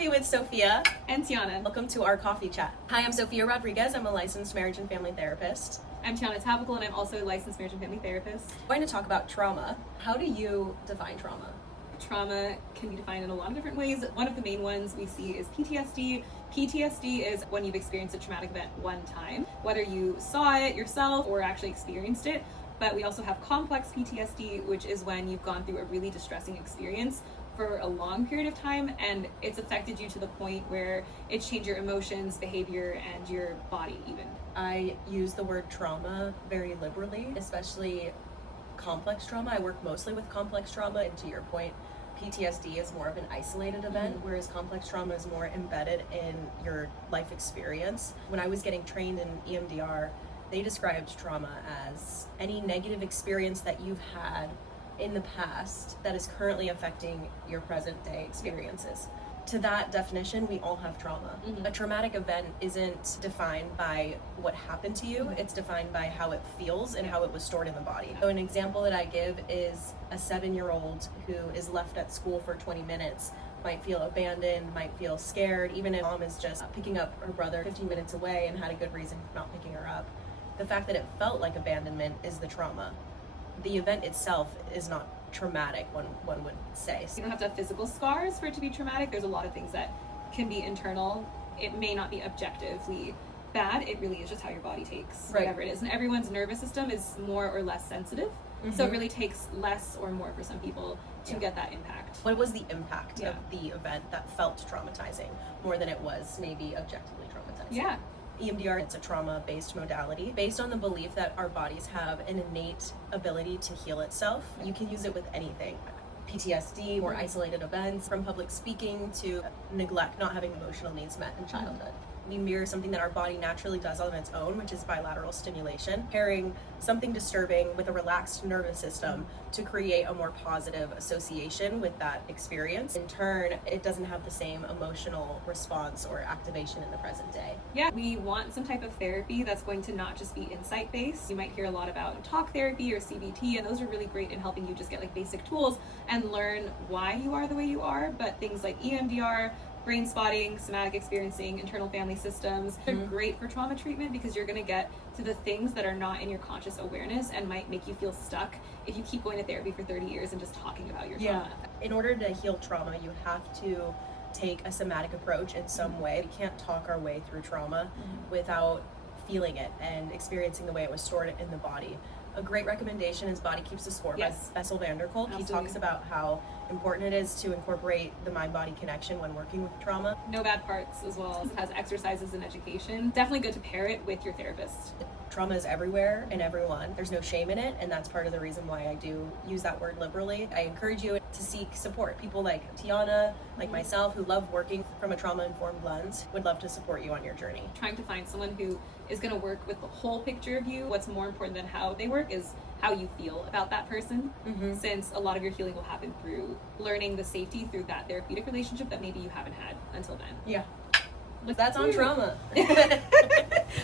Coffee with Sophia and Tyana. Welcome to our coffee chat. Hi, I'm Sophia Rodriguez. I'm a licensed marriage and family therapist. I'm Tyana Sophia, and I'm also a licensed marriage and family therapist. I'm going to talk about trauma. How do you define trauma? Trauma can be defined in a lot of different ways. One of the main ones we see is PTSD. PTSD is when you've experienced a traumatic event one time, whether you saw it yourself or actually experienced it. But we also have complex PTSD, which is when you've gone through a really distressing experience for a long period of time and it's affected you to the point where it's changed your emotions, behavior, and your body even. I use the word trauma very liberally, especially complex trauma. I work mostly with complex trauma, and to your point, PTSD is more of an isolated event, whereas complex trauma is more embedded in your life experience. When I was getting trained in EMDR, they described trauma as any negative experience that you've had in the past that is currently affecting your present day experiences. To that definition, we all have trauma. A traumatic event isn't defined by what happened to you, it's defined by how it feels and how it was stored in the body. So an example that I give is a 7-year-old who is left at school for 20 minutes, might feel abandoned, might feel scared, even if mom is just picking up her brother 15 minutes away and had a good reason for not picking her up. The fact that it felt like abandonment is the trauma. The event itself is not traumatic, one would say. You don't have to have physical scars for it to be traumatic. There's a lot of things that can be internal. It may not be objectively bad. It really is just how your body takes whatever it is. And everyone's nervous system is more or less sensitive. So it really takes less or more for some people to get that impact. What was the impact of the event that felt traumatizing more than it was maybe objectively traumatizing? Yeah. EMDR, it's a trauma-based modality based on the belief that our bodies have an innate ability to heal itself. You can use it with anything. PTSD or isolated events, from public speaking to neglect, not having emotional needs met in childhood. We mirror something that our body naturally does on its own, which is bilateral stimulation, pairing something disturbing with a relaxed nervous system to create a more positive association with that experience. In turn, it doesn't have the same emotional response or activation in the present day. Yeah, we want some type of therapy that's going to not just be insight-based. You might hear a lot about talk therapy or CBT, and those are really great in helping you just get like basic tools and learn why you are the way you are. But things like EMDR, brain spotting, somatic experiencing, internal family systems, they're great for trauma treatment because you're going to get to the things that are not in your conscious awareness and might make you feel stuck if you keep going to therapy for 30 years and just talking about your trauma. In order to heal trauma, you have to take a somatic approach in some way. We can't talk our way through trauma without feeling it and experiencing the way it was stored in the body. A great recommendation is Body Keeps the Score by Bessel van der Kolk. He talks about how important it is to incorporate the mind-body connection when working with trauma. No bad parts as well. It has exercises and education. Definitely good to pair it with your therapist. Trauma is everywhere and everyone. There's no shame in it, and that's part of the reason why I do use that word liberally. I encourage you to seek support. People like Tyana, like myself, who love working from a trauma-informed lens, would love to support you on your journey. Trying to find someone who is going to work with the whole picture of you. What's more important than how they work is how you feel about that person, since a lot of your healing will happen through learning the safety through that therapeutic relationship that maybe you haven't had until then. Yeah. That's on trauma.